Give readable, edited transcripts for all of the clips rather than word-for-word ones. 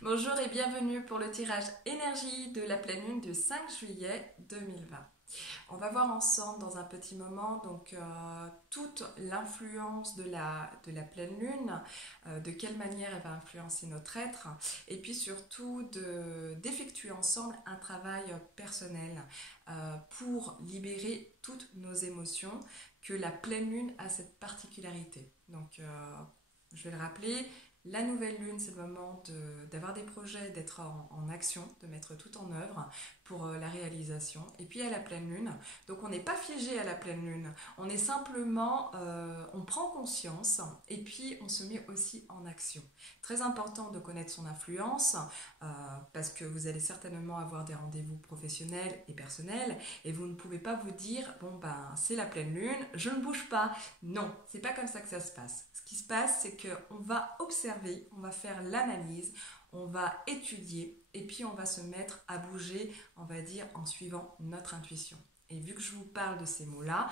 Bonjour et bienvenue pour le tirage énergie de la pleine lune du 5 juillet 2020. On va voir ensemble dans un petit moment toute l'influence de la pleine lune, de quelle manière elle va influencer notre être et puis surtout d'effectuer ensemble un travail personnel pour libérer toutes nos émotions, que la pleine lune a cette particularité. Je vais le rappeler, la nouvelle lune, c'est le moment d'avoir des projets, d'être en action, de mettre tout en œuvre pour la réalisation. Et puis à la pleine lune, donc on n'est pas figé à la pleine lune, on est simplement, on prend conscience et puis on se met aussi en action. Très important de connaître son influence parce que vous allez certainement avoir des rendez-vous professionnels et personnels et vous ne pouvez pas vous dire, bon ben c'est la pleine lune, je ne bouge pas. Non, c'est pas comme ça que ça se passe. Ce qui se passe, c'est qu'on va observer, on va faire l'analyse, on va étudier et puis on va se mettre à bouger, on va dire, en suivant notre intuition. Et vu que je vous parle de ces mots-là,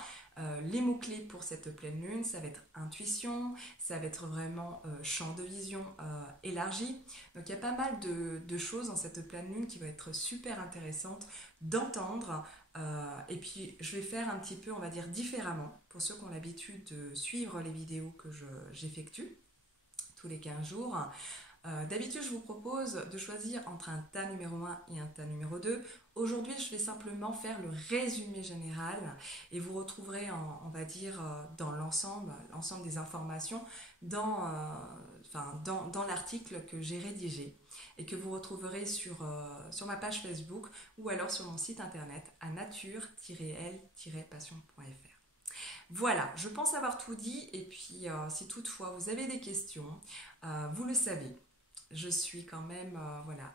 les mots-clés pour cette pleine lune, ça va être intuition, ça va être vraiment champ de vision élargi. Donc il y a pas mal de choses dans cette pleine lune qui vont être super intéressantes d'entendre. Et puis je vais faire un petit peu, on va dire, différemment pour ceux qui ont l'habitude de suivre les vidéos que j'effectue tous les 15 jours. D'habitude, je vous propose de choisir entre un tas numéro 1 et un tas numéro 2. Aujourd'hui, je vais simplement faire le résumé général et vous retrouverez, on va dire, dans l'ensemble des informations dans l'article que j'ai rédigé et que vous retrouverez sur ma page Facebook ou alors sur mon site internet à nature-l-passion.fr. Voilà, je pense avoir tout dit et puis si toutefois vous avez des questions, vous le savez. Je suis quand même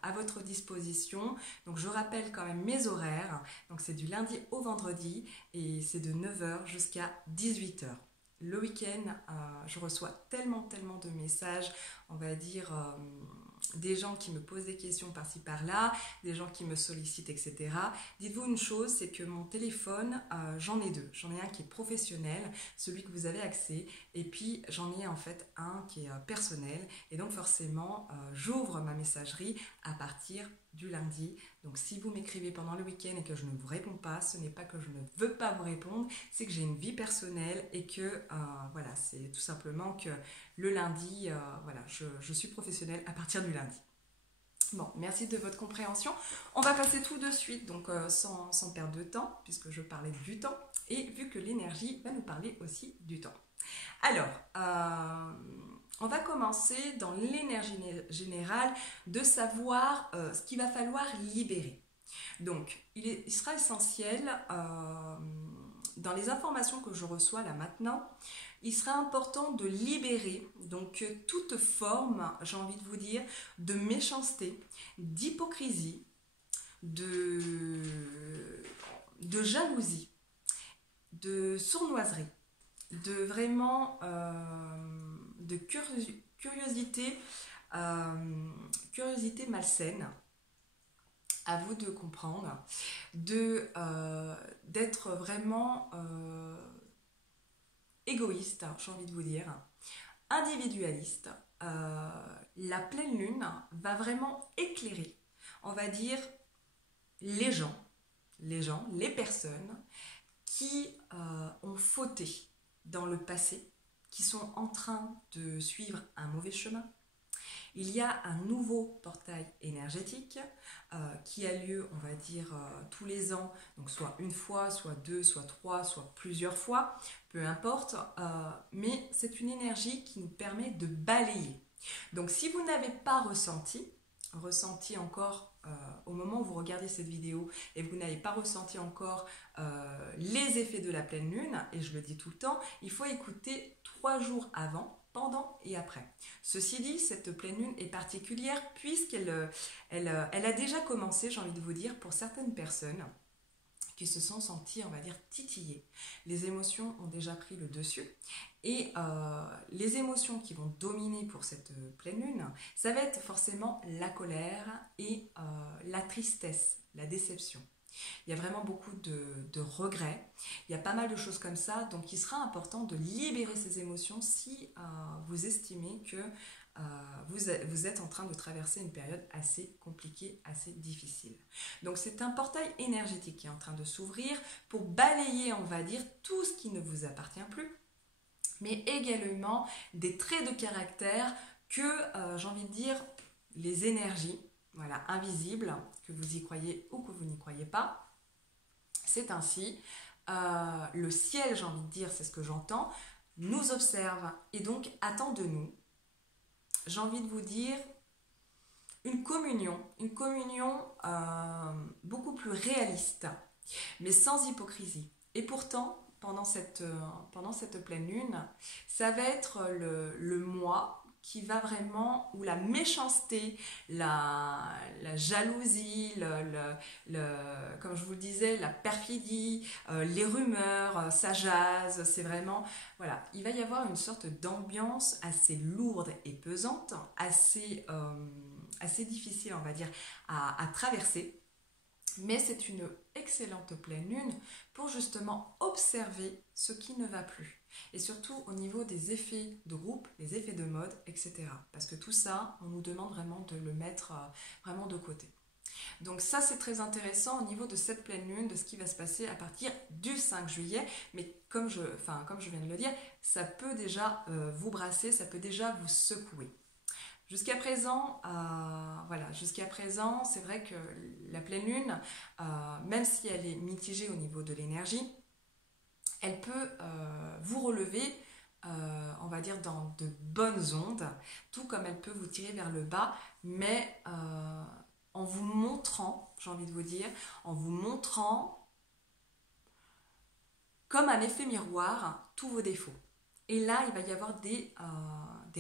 à votre disposition. Donc je rappelle quand même mes horaires. Donc c'est du lundi au vendredi et c'est de 9 h jusqu'à 18 h. Le week-end, je reçois tellement de messages, on va dire des gens qui me posent des questions par-ci par-là, des gens qui me sollicitent, etc. Dites-vous une chose, c'est que mon téléphone, j'en ai deux. J'en ai un qui est professionnel, celui que vous avez accès, et puis j'en ai en fait un qui est personnel. Et donc forcément, j'ouvre ma messagerie à partir du lundi. Donc si vous m'écrivez pendant le week-end et que je ne vous réponds pas, ce n'est pas que je ne veux pas vous répondre, c'est que j'ai une vie personnelle et que c'est tout simplement que le lundi, je suis professionnelle à partir du lundi. Bon, merci de votre compréhension. On va passer tout de suite, donc sans perdre de temps, puisque je parlais du temps, et vu que l'énergie va nous parler aussi du temps. Alors, on va commencer dans l'énergie générale de savoir ce qu'il va falloir libérer. Donc, il sera essentiel, dans les informations que je reçois là maintenant, il sera important de libérer donc toute forme, j'ai envie de vous dire, de méchanceté, d'hypocrisie, de jalousie, de sournoiserie, de vraiment de curiosité, curiosité malsaine. À vous de comprendre, d'être vraiment égoïste, j'ai envie de vous dire, individualiste. La pleine lune va vraiment éclairer, on va dire, les personnes qui ont fauté dans le passé, qui sont en train de suivre un mauvais chemin. Il y a un nouveau portail énergétique qui a lieu, on va dire, tous les ans, donc soit une fois, soit deux, soit trois, soit plusieurs fois, peu importe, mais c'est une énergie qui nous permet de balayer. Donc si vous n'avez pas ressenti encore au moment où vous regardez cette vidéo et vous n'avez pas ressenti encore les effets de la pleine lune, et je le dis tout le temps, il faut écouter 3 jours avant, pendant et après. Ceci dit, cette pleine lune est particulière puisqu'elle a déjà commencé, j'ai envie de vous dire, pour certaines personnes qui se sont senties, on va dire, titillées. Les émotions ont déjà pris le dessus et les émotions qui vont dominer pour cette pleine lune, ça va être forcément la colère et la tristesse, la déception. Il y a vraiment beaucoup de regrets, il y a pas mal de choses comme ça, donc il sera important de libérer ces émotions si vous estimez que vous êtes en train de traverser une période assez compliquée, assez difficile. Donc c'est un portail énergétique qui est en train de s'ouvrir pour balayer, on va dire, tout ce qui ne vous appartient plus, mais également des traits de caractère que, j'ai envie de dire, les énergies, voilà, invisibles, que vous y croyez ou que vous n'y croyez pas. C'est ainsi, le ciel, j'ai envie de dire, c'est ce que j'entends, nous observe et donc attend de nous, j'ai envie de vous dire, une communion beaucoup plus réaliste, mais sans hypocrisie. Et pourtant, pendant cette pleine lune, ça va être le mois qui va vraiment, où la méchanceté, la jalousie, comme je vous le disais, la perfidie, les rumeurs, ça jase, c'est vraiment, voilà, il va y avoir une sorte d'ambiance assez lourde et pesante, assez difficile, on va dire, à traverser. Mais c'est une excellente pleine lune pour justement observer ce qui ne va plus. Et surtout au niveau des effets de groupe, les effets de mode, etc. Parce que tout ça, on nous demande vraiment de le mettre vraiment de côté. Donc ça, c'est très intéressant au niveau de cette pleine lune, de ce qui va se passer à partir du 5 juillet. Mais comme je viens de le dire, ça peut déjà vous brasser, ça peut déjà vous secouer. Jusqu'à présent, c'est vrai que la pleine lune, même si elle est mitigée au niveau de l'énergie, elle peut vous relever, on va dire, dans de bonnes ondes, tout comme elle peut vous tirer vers le bas, mais en vous montrant, j'ai envie de vous dire, en vous montrant comme un effet miroir tous vos défauts. Et là, il va y avoir des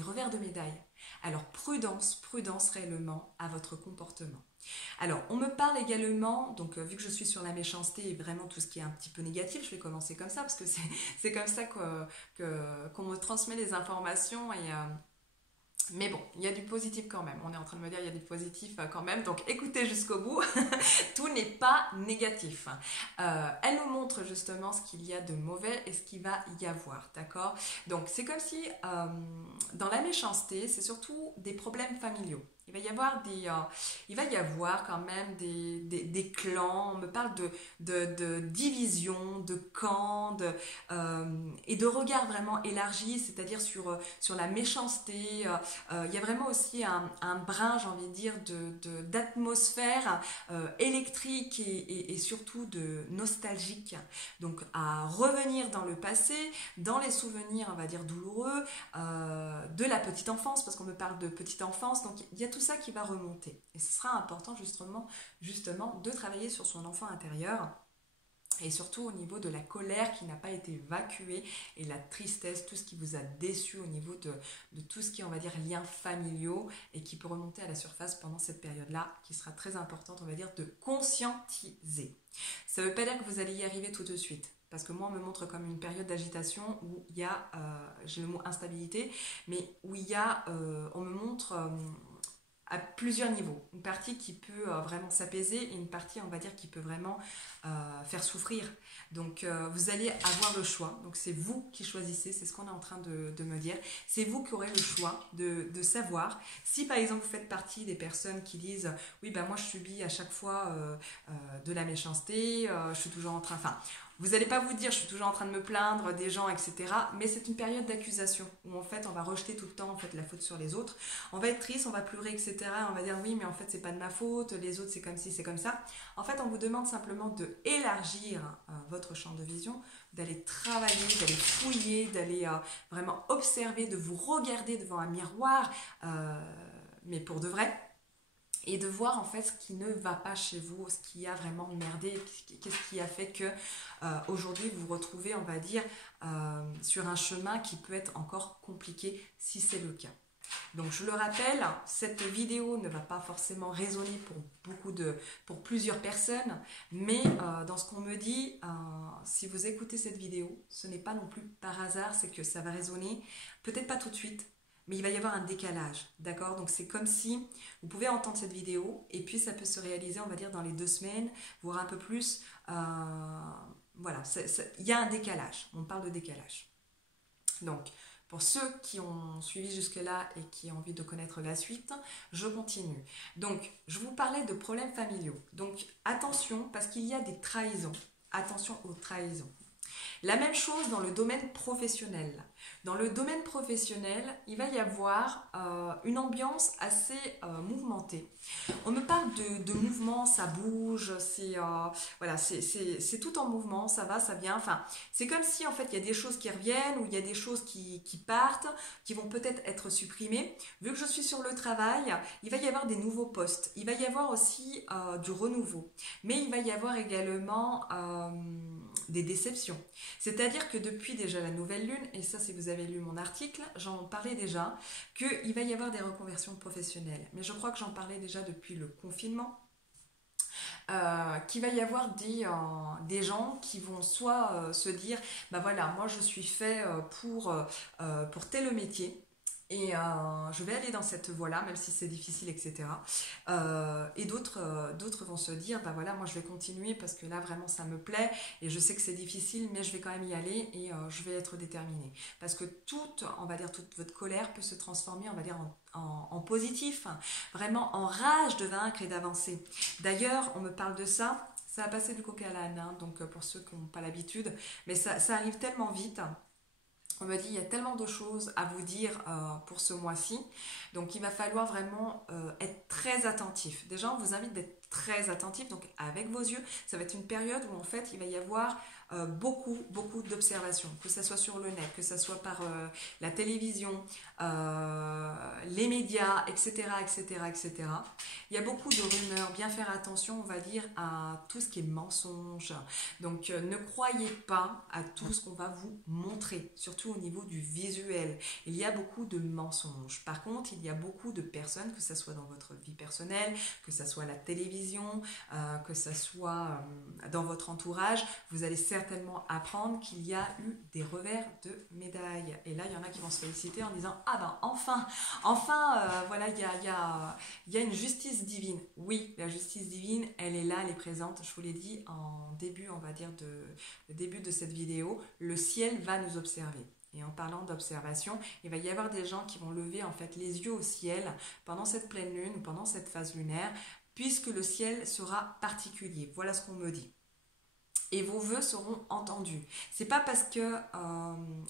revers de médaille. Alors, prudence réellement à votre comportement. Alors, on me parle également, donc vu que je suis sur la méchanceté et vraiment tout ce qui est un petit peu négatif, je vais commencer comme ça, parce que c'est comme ça qu'on me transmet les informations. Mais bon, il y a du positif quand même. On est en train de me dire il y a du positif quand même. Donc écoutez jusqu'au bout. Tout n'est pas négatif. Elle nous montre justement ce qu'il y a de mauvais et ce qu'il va y avoir. D'accord? Donc c'est comme si dans la méchanceté, c'est surtout des problèmes familiaux. Il va y avoir quand même des clans. On me parle de division, de camps, et de regards vraiment élargis, c'est-à-dire sur la méchanceté. Il y a vraiment aussi un brin, j'ai envie de dire, d'atmosphère électrique et surtout de nostalgique. Donc à revenir dans le passé, dans les souvenirs, on va dire, douloureux, de la petite enfance, parce qu'on me parle de petite enfance. Donc il y a tout ça qui va remonter. Et ce sera important justement de travailler sur son enfant intérieur. Et surtout au niveau de la colère qui n'a pas été évacuée et la tristesse, tout ce qui vous a déçu au niveau de tout ce qui est, on va dire, liens familiaux et qui peut remonter à la surface pendant cette période-là, qui sera très importante, on va dire, de conscientiser. Ça ne veut pas dire que vous allez y arriver tout de suite. Parce que moi, on me montre comme une période d'agitation où il y a, j'ai le mot instabilité, mais où il y a, on me montre à plusieurs niveaux. Une partie qui peut vraiment s'apaiser et une partie, on va dire, qui peut vraiment faire souffrir. Donc, vous allez avoir le choix. Donc, c'est vous qui choisissez. C'est ce qu'on est en train de me dire. C'est vous qui aurez le choix de savoir. Si, par exemple, vous faites partie des personnes qui disent « Oui, ben moi, je subis à chaque fois de la méchanceté. Je suis toujours en train... » Enfin, vous n'allez pas vous dire « Je suis toujours en train de me plaindre des gens, etc. » Mais c'est une période d'accusation où, en fait, on va rejeter tout le temps, en fait, la faute sur les autres. On va être triste, on va pleurer, etc. On va dire « Oui, mais en fait, c'est pas de ma faute. Les autres, c'est comme ci, c'est comme ça. » En fait, on vous demande simplement de élargir votre champ de vision, d'aller travailler, d'aller fouiller, d'aller vraiment observer, de vous regarder devant un miroir, mais pour de vrai, et de voir en fait ce qui ne va pas chez vous, ce qui a vraiment merdé, qu'est-ce qui a fait que aujourd'hui vous vous retrouvez, on va dire, sur un chemin qui peut être encore compliqué si c'est le cas. Donc je le rappelle, cette vidéo ne va pas forcément résonner pour plusieurs personnes, mais dans ce qu'on me dit, si vous écoutez cette vidéo, ce n'est pas non plus par hasard, c'est que ça va résonner, peut-être pas tout de suite, mais il va y avoir un décalage, d'accord? Donc c'est comme si vous pouvez entendre cette vidéo et puis ça peut se réaliser, on va dire, dans les 2 semaines, voire un peu plus. Voilà, il y a un décalage, on parle de décalage. Donc, Pour ceux qui ont suivi jusque-là et qui ont envie de connaître la suite, je continue. Donc, je vous parlais de problèmes familiaux. Donc, attention, parce qu'il y a des trahisons. Attention aux trahisons. La même chose dans le domaine professionnel. Dans le domaine professionnel, il va y avoir une ambiance assez mouvementée. On me parle de mouvement, ça bouge, voilà, c'est tout en mouvement, ça va, ça vient. Enfin, c'est comme si en fait il y a des choses qui reviennent ou il y a des choses qui partent, qui vont peut-être être supprimées. Vu que je suis sur le travail, il va y avoir des nouveaux postes. Il va y avoir aussi du renouveau. Mais il va y avoir également des déceptions. C'est-à-dire que depuis déjà la nouvelle lune, et ça si vous avez lu mon article, j'en parlais déjà, qu'il va y avoir des reconversions professionnelles. Mais je crois que j'en parlais déjà depuis le confinement. Qu'il va y avoir des gens qui vont soit se dire, bah voilà, moi je suis fait pour tel métier, et je vais aller dans cette voie-là, même si c'est difficile, etc. Et d'autres vont se dire, bah voilà, moi je vais continuer parce que là vraiment ça me plaît et je sais que c'est difficile, mais je vais quand même y aller et je vais être déterminée. Parce que on va dire, toute votre colère peut se transformer, on va dire, en positif, vraiment en rage de vaincre et d'avancer. D'ailleurs, on me parle de ça. Ça va passer du coq à l'âne, hein, donc pour ceux qui n'ont pas l'habitude, mais ça arrive tellement vite. On me dit, il y a tellement de choses à vous dire pour ce mois-ci. Donc, il va falloir vraiment être très attentif. Déjà, on vous invite d'être très attentif. Donc, avec vos yeux, ça va être une période où, en fait, il va y avoir beaucoup d'observations. Que ce soit sur le net, que ce soit par la télévision, les médias, etc., etc., etc. Il y a beaucoup de rumeurs. Bien faire attention, on va dire, à tout ce qui est mensonge. Donc, ne croyez pas à tout ce qu'on va vous montrer, surtout au niveau du visuel. Il y a beaucoup de mensonges. Par contre, il y a beaucoup de personnes, que ce soit dans votre vie personnelle, que ce soit à la télévision, que ce soit dans votre entourage, vous allez certainement apprendre qu'il y a eu des revers de médaille. Et là, il y en a qui vont se féliciter en disant « Ah ben enfin, voilà, il y a une justice divine. » Oui, la justice divine, elle est là, elle est présente. Je vous l'ai dit en début, on va dire, le début de cette vidéo. Le ciel va nous observer. Et en parlant d'observation, il va y avoir des gens qui vont lever en fait les yeux au ciel pendant cette pleine lune ou pendant cette phase lunaire, puisque le ciel sera particulier. Voilà ce qu'on me dit. Et vos vœux seront entendus. C'est pas parce que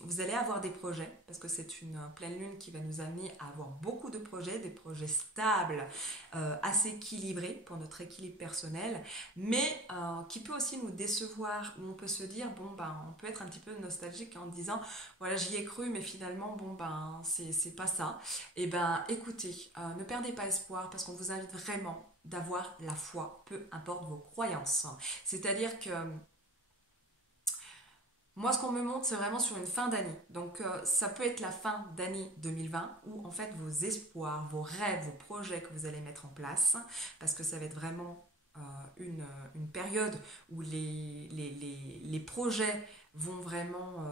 vous allez avoir des projets, parce que c'est une pleine lune qui va nous amener à avoir beaucoup de projets, des projets stables, assez équilibrés pour notre équilibre personnel, mais qui peut aussi nous décevoir, où on peut se dire, bon ben, on peut être un petit peu nostalgique en disant, voilà, j'y ai cru, mais finalement, bon ben, c'est pas ça. Et ben, écoutez, ne perdez pas espoir, parce qu'on vous invite vraiment d'avoir la foi, peu importe vos croyances. C'est-à-dire que moi, ce qu'on me montre, c'est vraiment sur une fin d'année. Donc, ça peut être la fin d'année 2020 où, en fait, vos espoirs, vos rêves, vos projets que vous allez mettre en place, parce que ça va être vraiment une période où les projets vont vraiment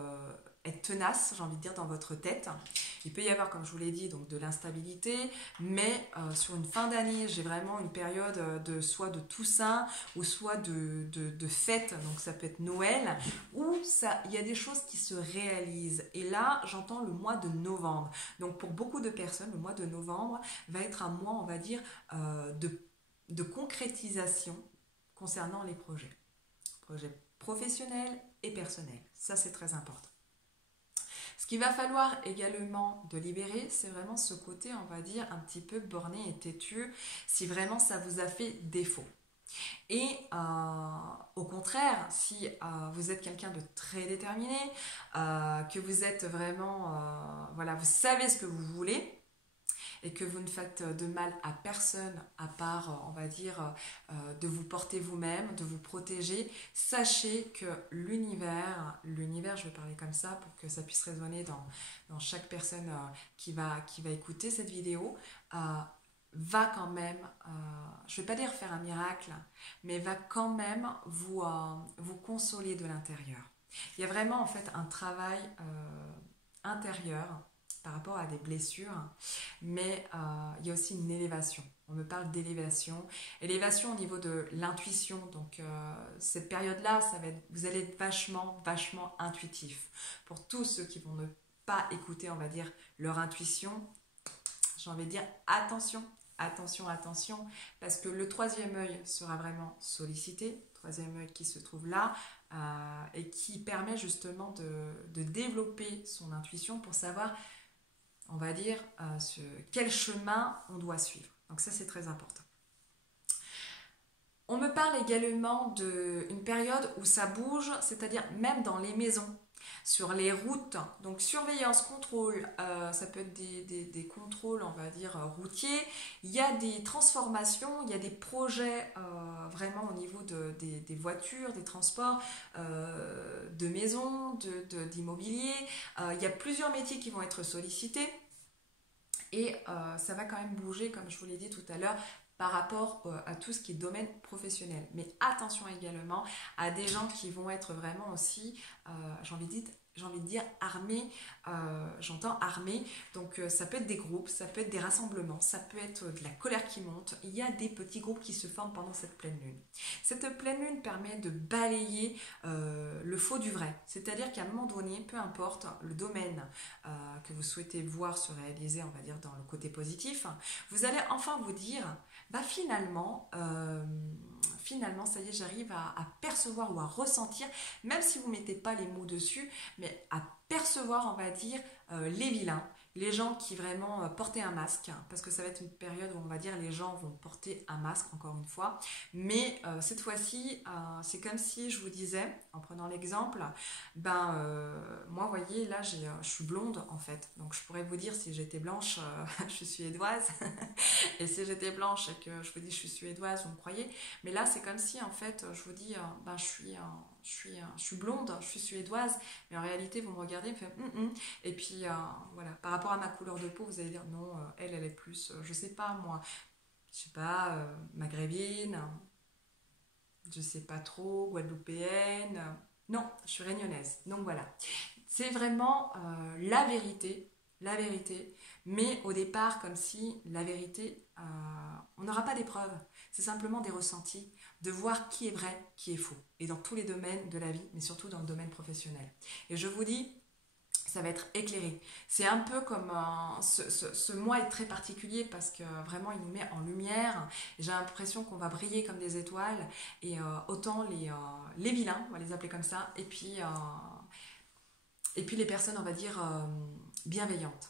être tenaces, j'ai envie de dire, dans votre tête. Il peut y avoir, comme je vous l'ai dit, donc de l'instabilité, mais sur une fin d'année, j'ai vraiment une période soit de Toussaint ou soit de fête, donc ça peut être Noël, où il y a des choses qui se réalisent. Et là, j'entends le mois de novembre. Donc pour beaucoup de personnes, le mois de novembre va être un mois, on va dire, de concrétisation concernant les projets professionnels et personnels. Ça, c'est très important. Ce qu'il va falloir également de libérer, c'est vraiment ce côté, on va dire, un petit peu borné et têtu, si vraiment ça vous a fait défaut. Et au contraire, si vous êtes quelqu'un de très déterminé, que vous êtes vraiment, voilà, vous savez ce que vous voulez, et que vous ne faites de mal à personne à part, on va dire, de vous porter vous-même, de vous protéger, sachez que l'univers, je vais parler comme ça pour que ça puisse résonner dans chaque personne qui va écouter cette vidéo, va quand même, je ne vais pas dire faire un miracle, mais va quand même vous consoler de l'intérieur. Il y a vraiment en fait un travail intérieur par rapport à des blessures, mais il y a aussi une élévation. On me parle d'élévation. Élévation au niveau de l'intuition. Donc, cette période-là, vous allez être vachement intuitif. Pour tous ceux qui vont me pas écouter, on va dire, leur intuition, j'ai envie de dire attention, attention, attention, parce que le troisième œil sera vraiment sollicité, troisième œil qui se trouve là, et qui permet justement de développer son intuition pour savoir, on va dire, quel chemin on doit suivre. Donc ça, c'est très important. On me parle également d'une période où ça bouge, c'est-à-dire même dans les maisons, sur les routes. Donc surveillance, contrôle, ça peut être des contrôles, on va dire, routiers. Il y a des transformations, il y a des projets vraiment au niveau des voitures, des transports, de maisons, d'immobilier. Il y a plusieurs métiers qui vont être sollicités. Et ça va quand même bouger, comme je vous l'ai dit tout à l'heure, par rapport à tout ce qui est domaine professionnel. Mais attention également à des gens qui vont être vraiment aussi, j'ai envie de dire armés, j'entends armés, donc ça peut être des groupes, ça peut être des rassemblements, ça peut être de la colère qui monte. Il y a des petits groupes qui se forment pendant cette pleine lune. Cette pleine lune permet de balayer le faux du vrai, c'est-à-dire qu'à un moment donné, peu importe le domaine que vous souhaitez voir se réaliser, on va dire dans le côté positif, vous allez enfin vous dire, bah finalement, ça y est, j'arrive à percevoir ou à ressentir, même si vous ne mettez pas les mots dessus, mais à percevoir, on va dire, les vilains, les gens qui vraiment portaient un masque, parce que ça va être une période où on va dire les gens vont porter un masque, encore une fois, mais cette fois-ci, c'est comme si je vous disais, en prenant l'exemple, moi, vous voyez, là, je suis blonde, en fait, donc je pourrais vous dire, si j'étais blanche, je suis suédoise, et si j'étais blanche et que je vous dis je suis suédoise, vous me croyez, mais là, c'est comme si, en fait, je vous dis, je suis blonde, je suis suédoise, mais en réalité, vous me regardez, vous me faites et puis voilà, par rapport à ma couleur de peau, vous allez dire non, elle est plus, je sais pas moi, je sais pas, maghrébine, je sais pas trop, guadeloupéenne, non, je suis réunionnaise, donc voilà, c'est vraiment la vérité, mais au départ, comme si la vérité, on n'aura pas d'épreuves, c'est simplement des ressentis, de voir qui est vrai, qui est faux, et dans tous les domaines de la vie, mais surtout dans le domaine professionnel. Et je vous dis, ça va être éclairé. C'est un peu comme ce mois est très particulier parce que vraiment il nous met en lumière. J'ai l'impression qu'on va briller comme des étoiles et autant les vilains, on va les appeler comme ça, et puis les personnes, on va dire, bienveillantes.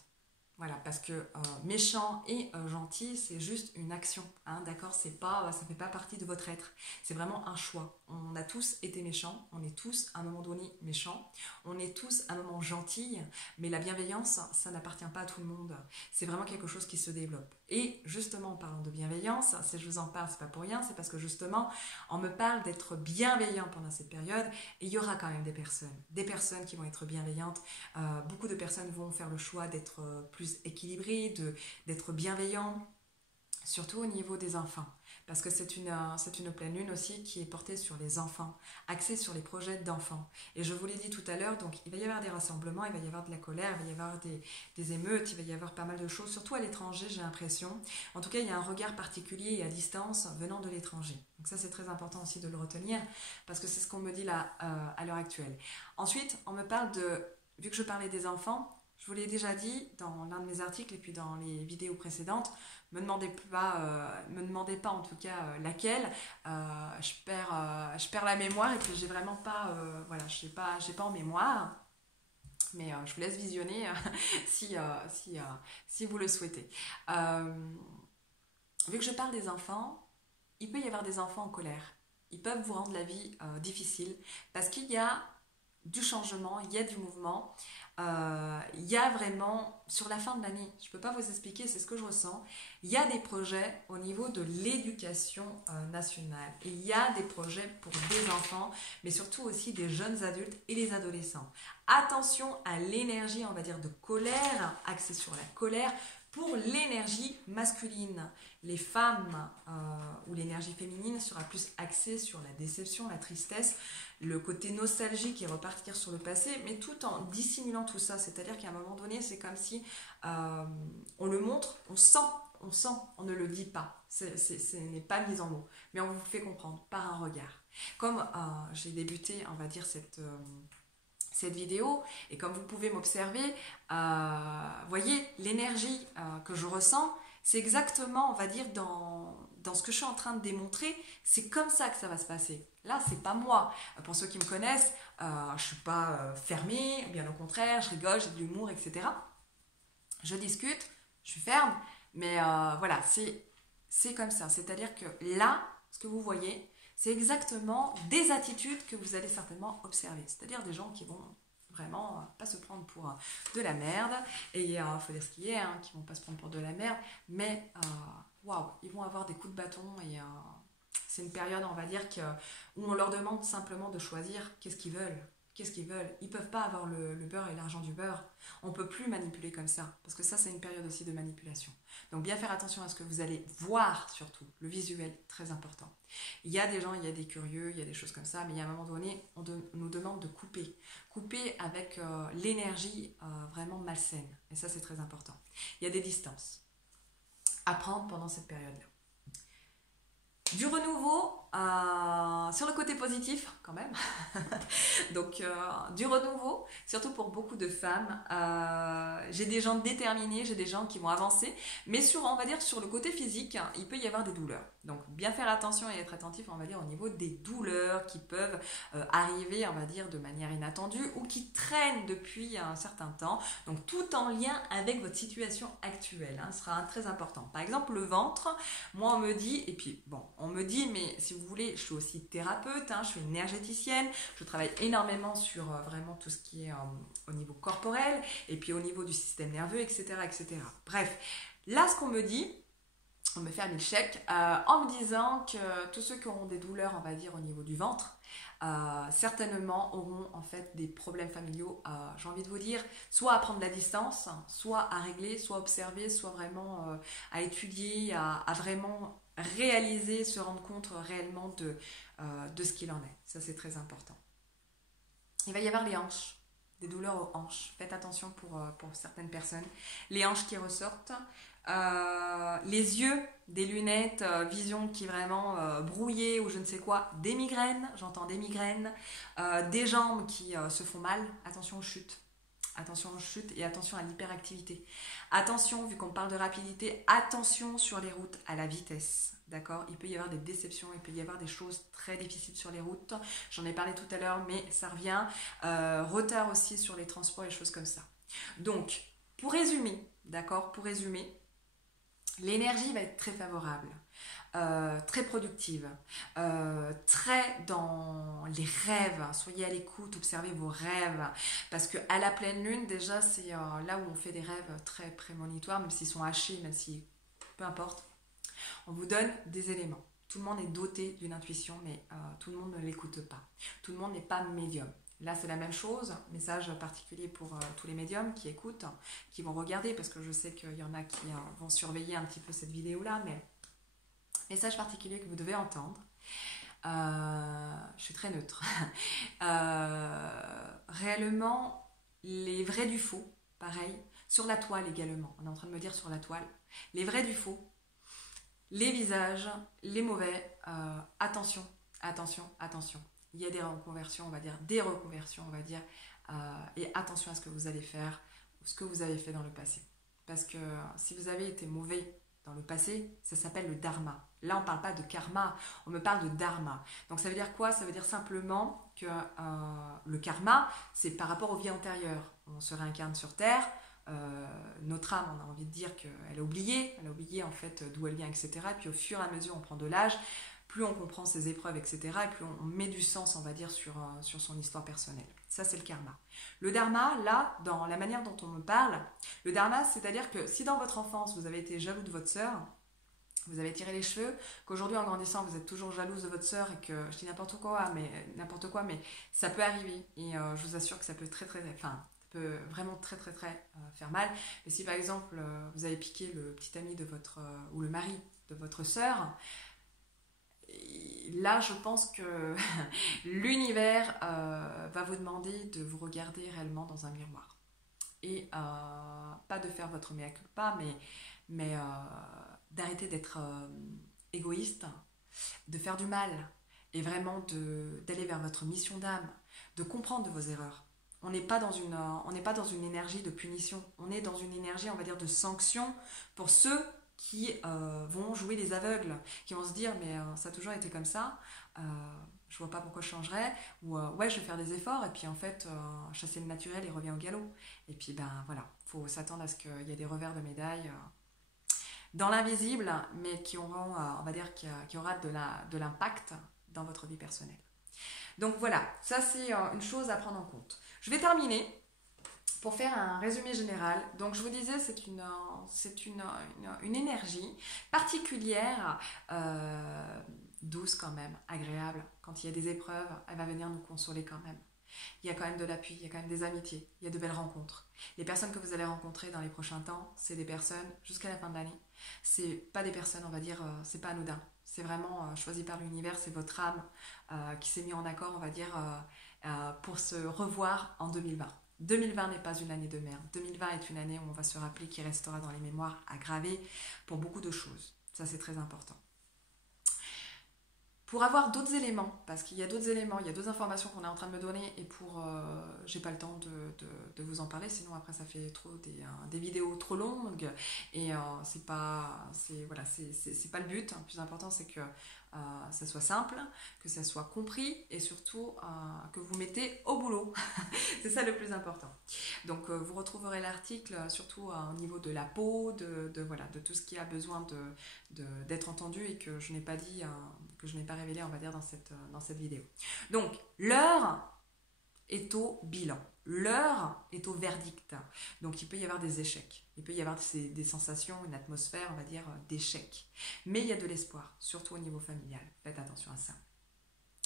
Voilà, parce que méchant et gentil, c'est juste une action, hein, d'accord? Ça fait pas partie de votre être. C'est vraiment un choix. On a tous été méchants, on est tous à un moment donné méchants, on est tous à un moment gentils, mais la bienveillance, ça n'appartient pas à tout le monde. C'est vraiment quelque chose qui se développe. Et justement, en parlant de bienveillance, si je vous en parle, c'est pas pour rien, c'est parce que justement, on me parle d'être bienveillant pendant cette période, et il y aura quand même des personnes qui vont être bienveillantes. Beaucoup de personnes vont faire le choix d'être plus équilibré, d'être bienveillant, surtout au niveau des enfants. Parce que c'est une pleine lune aussi qui est portée sur les enfants, axée sur les projets d'enfants. Et je vous l'ai dit tout à l'heure, donc il va y avoir des rassemblements, il va y avoir de la colère, il va y avoir des émeutes, il va y avoir pas mal de choses, surtout à l'étranger, j'ai l'impression. En tout cas, il y a un regard particulier et à distance venant de l'étranger. Donc ça, c'est très important aussi de le retenir, parce que c'est ce qu'on me dit là, à l'heure actuelle. Ensuite, on me parle vu que je parlais des enfants, je vous l'ai déjà dit dans l'un de mes articles et puis dans les vidéos précédentes, me demandez pas en tout cas laquelle. Je perds la mémoire et puis j'ai vraiment pas, voilà, j'ai pas en mémoire. Mais je vous laisse visionner si vous le souhaitez. Vu que je parle des enfants, il peut y avoir des enfants en colère. Ils peuvent vous rendre la vie difficile parce qu'il y a du changement, il y a du mouvement. Il y a vraiment, sur la fin de l'année, je ne peux pas vous expliquer, c'est ce que je ressens, il y a des projets au niveau de l'éducation nationale. Et il y a des projets pour des enfants, mais surtout aussi des jeunes adultes et les adolescents. Attention à l'énergie, on va dire, de colère, axée sur la colère, pour l'énergie masculine. Les femmes ou l'énergie féminine sera plus axée sur la déception, la tristesse, le côté nostalgique et repartir sur le passé, mais tout en dissimulant tout ça. C'est-à-dire qu'à un moment donné, c'est comme si on le montre, on sent, on ne le dit pas. Ce n'est pas mis en mots, mais on vous fait comprendre par un regard. Comme j'ai débuté, on va dire, cette vidéo, et comme vous pouvez m'observer, voyez, l'énergie que je ressens, c'est exactement, on va dire, dans ce que je suis en train de démontrer, c'est comme ça que ça va se passer. Là, c'est pas moi. Pour ceux qui me connaissent, je suis pas fermée, bien au contraire, je rigole, j'ai de l'humour, etc. Je discute, je suis ferme, mais voilà, c'est comme ça. C'est-à-dire que là, ce que vous voyez, c'est exactement des attitudes que vous allez certainement observer. C'est-à-dire des gens qui vont vraiment pas se prendre pour de la merde, et il faut dire ce qui est, hein, qui vont pas se prendre pour de la merde, mais waouh, ils vont avoir des coups de bâton, et c'est une période, on va dire, où on leur demande simplement de choisir qu'est-ce qu'ils veulent. Qu'est-ce qu'ils veulent? Ils peuvent pas avoir le beurre et l'argent du beurre. On peut plus manipuler comme ça, parce que ça, c'est une période aussi de manipulation. Donc bien faire attention à ce que vous allez voir, surtout. Le visuel, très important. Il y a des gens, il y a des curieux, il y a des choses comme ça, mais il y a un moment donné, on nous demande de couper. Couper avec l'énergie vraiment malsaine. Et ça, c'est très important. Il y a des distances à prendre pendant cette période-là. Du renouveau, sur le côté positif quand même, donc du renouveau, surtout pour beaucoup de femmes, j'ai des gens déterminés, j'ai des gens qui vont avancer, mais on va dire sur le côté physique, il peut y avoir des douleurs. Donc bien faire attention et être attentif, on va dire, au niveau des douleurs qui peuvent arriver, on va dire, de manière inattendue ou qui traînent depuis un certain temps, donc tout en lien avec votre situation actuelle, hein, sera très important. Par exemple, le ventre, moi on me dit, et puis bon, on me dit, mais si vous voulez, je suis aussi thérapeute, hein, je suis énergéticienne, je travaille énormément sur vraiment tout ce qui est au niveau corporel, et puis au niveau du système nerveux, etc. etc. Bref, là ce qu'on me dit, on me fait un milkshake en me disant que tous ceux qui auront des douleurs, on va dire, au niveau du ventre, certainement auront en fait des problèmes familiaux, j'ai envie de vous dire, soit à prendre la distance, soit à régler, soit à observer, soit vraiment à étudier, à vraiment réaliser, se rendre compte réellement de ce qu'il en est. Ça, c'est très important. Il va y avoir les hanches, des douleurs aux hanches. Faites attention pour certaines personnes. Les hanches qui ressortent, les yeux, des lunettes, vision qui est vraiment brouillée ou je ne sais quoi, des migraines, j'entends des migraines, des jambes qui se font mal, attention aux chutes. Attention aux chutes et attention à l'hyperactivité. Attention, vu qu'on parle de rapidité, attention sur les routes à la vitesse. D'accord? Il peut y avoir des déceptions, il peut y avoir des choses très difficiles sur les routes. J'en ai parlé tout à l'heure, mais ça revient. Retard aussi sur les transports et choses comme ça. Donc, pour résumer, d'accord? Pour résumer, l'énergie va être très favorable. Très productive, très dans les rêves, soyez à l'écoute, observez vos rêves, parce que à la pleine lune déjà c'est là où on fait des rêves très prémonitoires, même s'ils sont hachés, même si peu importe, on vous donne des éléments. Tout le monde est doté d'une intuition, mais tout le monde ne l'écoute pas, tout le monde n'est pas médium. Là, c'est la même chose, message particulier pour tous les médiums qui écoutent, qui vont regarder, parce que je sais qu'il y en a qui vont surveiller un petit peu cette vidéo-là, mais message particulier que vous devez entendre. Je suis très neutre. Réellement, les vrais du faux, pareil. Sur la toile également. On est en train de me dire sur la toile. Les vrais du faux. Les visages, les mauvais. Attention, attention, attention. Il y a des reconversions, on va dire. Des reconversions, on va dire. Et attention à ce que vous allez faire. Ou ce que vous avez fait dans le passé. Parce que si vous avez été mauvais dans le passé, ça s'appelle le dharma. Là, on ne parle pas de karma, on me parle de dharma. Donc ça veut dire quoi? Ça veut dire simplement que le karma, c'est par rapport aux vies antérieures. On se réincarne sur Terre, notre âme, on a envie de dire qu'elle a oublié en fait d'où elle vient, etc. Et puis au fur et à mesure, on prend de l'âge, plus on comprend ses épreuves, etc. Et plus on met du sens, on va dire, sur son histoire personnelle. Ça, c'est le karma. Le dharma, là, dans la manière dont on me parle, le dharma, c'est-à-dire que si dans votre enfance, vous avez été jaloux de votre sœur, vous avez tiré les cheveux, qu'aujourd'hui, en grandissant, vous êtes toujours jalouse de votre sœur et que, je dis n'importe quoi, mais ça peut arriver. Et je vous assure que ça peut peut vraiment très faire mal. Et si par exemple, vous avez piqué le petit ami de votre, ou le mari de votre sœur, là, je pense que l'univers va vous demander de vous regarder réellement dans un miroir. Et pas de faire votre mea culpa, mais d'arrêter d'être égoïste, de faire du mal, et vraiment d'aller vers votre mission d'âme, de comprendre de vos erreurs. On n'est pas on n'est pas dans une énergie de punition. On est dans une énergie, on va dire, de sanction pour ceux qui vont jouer les aveugles, qui vont se dire mais ça a toujours été comme ça, je vois pas pourquoi je changerais, ou ouais je vais faire des efforts et puis en fait chasser le naturel et revient au galop. Et puis ben voilà, faut s'attendre à ce qu'il y ait des revers de médaille dans l'invisible, mais qui auront, on va dire, qui aura de l'impact dans votre vie personnelle. Donc voilà, ça c'est une chose à prendre en compte. Je vais terminer pour faire un résumé général. Donc je vous disais, c'est une énergie particulière, douce quand même, agréable. Quand il y a des épreuves, elle va venir nous consoler quand même. Il y a quand même de l'appui, il y a quand même des amitiés, il y a de belles rencontres. Les personnes que vous allez rencontrer dans les prochains temps, c'est des personnes, jusqu'à la fin de l'année, c'est pas des personnes, on va dire, c'est pas anodin. C'est vraiment choisi par l'univers, c'est votre âme qui s'est mis en accord, on va dire, pour se revoir en 2020. 2020 n'est pas une année de merde. 2020 est une année où on va se rappeler, qui restera dans les mémoires aggravées pour beaucoup de choses. Ça, c'est très important. Pour avoir d'autres éléments, parce qu'il y a d'autres éléments, il y a d'autres informations qu'on est en train de me donner et j'ai pas le temps de vous en parler, sinon après ça fait trop des vidéos trop longues et c'est pas le but. Le plus important c'est que ça soit simple, que ça soit compris et surtout que vous mettez au boulot. C'est ça le plus important. Donc vous retrouverez l'article surtout au niveau de la peau, de tout ce qui a besoin d'être entendu et que je n'ai pas dit, que je n'ai pas révélé, on va dire, dans cette vidéo. Donc l'heure est au bilan. L'heure est au verdict. Donc il peut y avoir des échecs. Il peut y avoir des sensations, une atmosphère, on va dire, d'échec. Mais il y a de l'espoir, surtout au niveau familial. Faites attention à ça.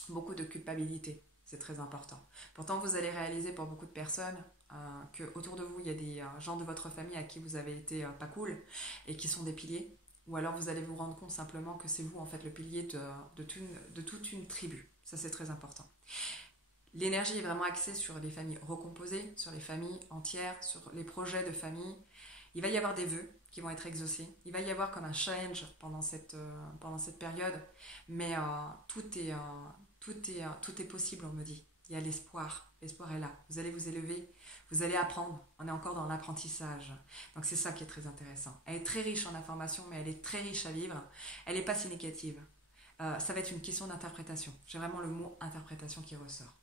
Beaucoup de culpabilité, c'est très important. Pourtant, vous allez réaliser pour beaucoup de personnes qu'autour de vous, il y a des gens de votre famille à qui vous avez été pas cool et qui sont des piliers. Ou alors vous allez vous rendre compte simplement que c'est vous, en fait, le pilier de toute une tribu. Ça, c'est très important. L'énergie est vraiment axée sur les familles recomposées, sur les familles entières, sur les projets de famille. Il va y avoir des vœux qui vont être exaucés. Il va y avoir comme un challenge pendant cette période. Mais tout est possible, on me dit. Il y a l'espoir. L'espoir est là. Vous allez vous élever. Vous allez apprendre. On est encore dans l'apprentissage. Donc c'est ça qui est très intéressant. Elle est très riche en informations, mais elle est très riche à vivre. Elle n'est pas si négative. Ça va être une question d'interprétation. J'ai vraiment le mot interprétation qui ressort.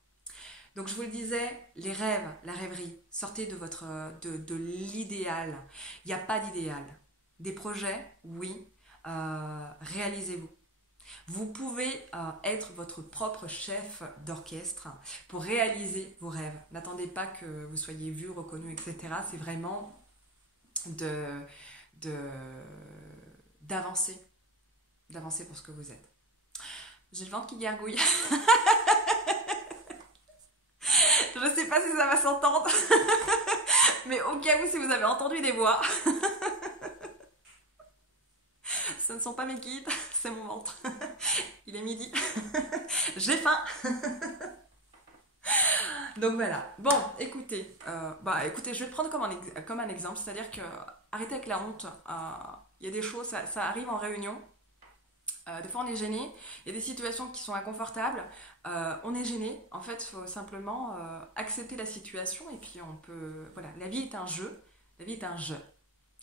Donc je vous le disais, les rêves, la rêverie, sortez de l'idéal. Il n'y a pas d'idéal. Des projets, oui, réalisez-vous. Vous pouvez être votre propre chef d'orchestre pour réaliser vos rêves. N'attendez pas que vous soyez vu, reconnu, etc. C'est vraiment d'avancer pour ce que vous êtes. J'ai le ventre qui gargouille. Je ne sais pas si ça va s'entendre, mais au cas où, si vous avez entendu des voix, ce ne sont pas mes guides, c'est mon ventre. Il est midi. J'ai faim. Donc voilà. Bon, écoutez, je vais le prendre comme un exemple, c'est-à-dire que arrêtez avec la honte. Il y a des choses, ça arrive en réunion. Des fois on est gêné, il y a des situations qui sont inconfortables, on est gêné, en fait il faut simplement accepter la situation et puis on peut, voilà, la vie est un jeu,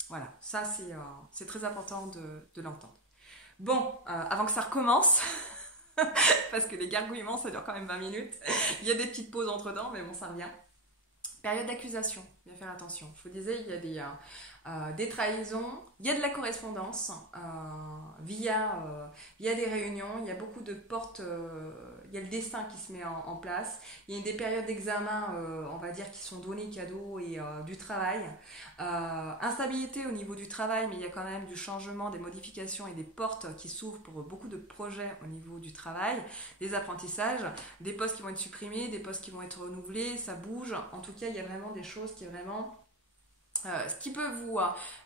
voilà, ça c'est très important de l'entendre. Bon, avant que ça recommence, parce que les gargouillements ça dure quand même 20 minutes, il y a des petites pauses entre temps, mais bon ça revient. Période d'accusation, bien faire attention. Je vous disais, il y a des trahisons, il y a de la correspondance via des réunions, il y a beaucoup de portes, il y a le destin qui se met en place, il y a des périodes d'examen, on va dire, qui sont données cadeaux et du travail. Instabilité au niveau du travail, mais il y a quand même du changement, des modifications et des portes qui s'ouvrent pour beaucoup de projets au niveau du travail, des apprentissages, des postes qui vont être supprimés, des postes qui vont être renouvelés, ça bouge. En tout cas, il y a vraiment des choses qui vraiment... ce qui peut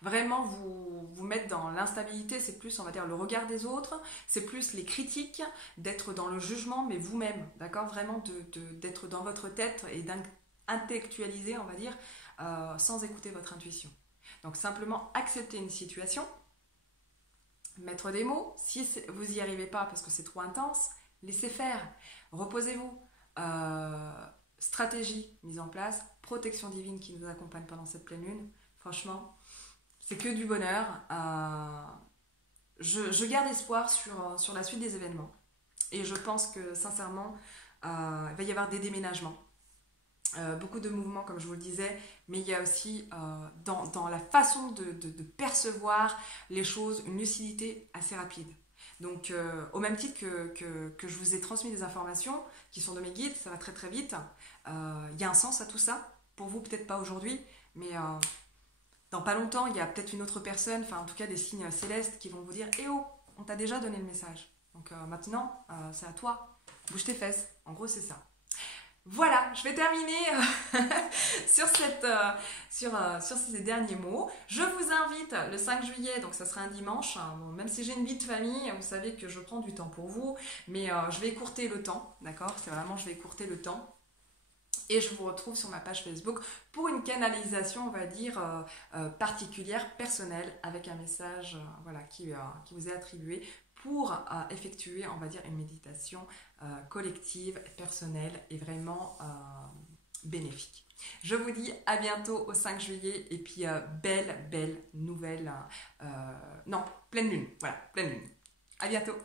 vraiment vous mettre dans l'instabilité, c'est plus, on va dire, le regard des autres, c'est plus les critiques, d'être dans le jugement, mais vous-même, d'accord, vraiment d'être dans votre tête et d'intellectualiser, on va dire, sans écouter votre intuition. Donc simplement accepter une situation, mettre des mots, si vous n'y arrivez pas parce que c'est trop intense, laissez faire, reposez-vous, stratégie mise en place, protection divine qui nous accompagne pendant cette pleine lune. Franchement, c'est que du bonheur. Je garde espoir sur la suite des événements. Et je pense que, sincèrement, il va y avoir des déménagements. Beaucoup de mouvements, comme je vous le disais, mais il y a aussi dans la façon de percevoir les choses, une lucidité assez rapide. Donc, au même titre que je vous ai transmis des informations qui sont de mes guides, ça va très très vite. Il y a un sens à tout ça. Pour vous, peut-être pas aujourd'hui, mais dans pas longtemps, il y a peut-être une autre personne, enfin en tout cas des signes célestes qui vont vous dire « Eh oh, on t'a déjà donné le message. Donc maintenant, c'est à toi. Bouge tes fesses. » En gros, c'est ça. Voilà, je vais terminer sur ces derniers mots. Je vous invite le 5 juillet, donc ça sera un dimanche, hein, bon, même si j'ai une vie de famille, vous savez que je prends du temps pour vous, mais je vais écourter le temps, d'accord? C'est vraiment, je vais écourter le temps. Et je vous retrouve sur ma page Facebook pour une canalisation, on va dire, particulière, personnelle, avec un message voilà, qui vous est attribué pour effectuer, on va dire, une méditation collective, personnelle et vraiment bénéfique. Je vous dis à bientôt au 5 juillet et puis belle nouvelle, non, pleine lune, voilà, pleine lune. À bientôt.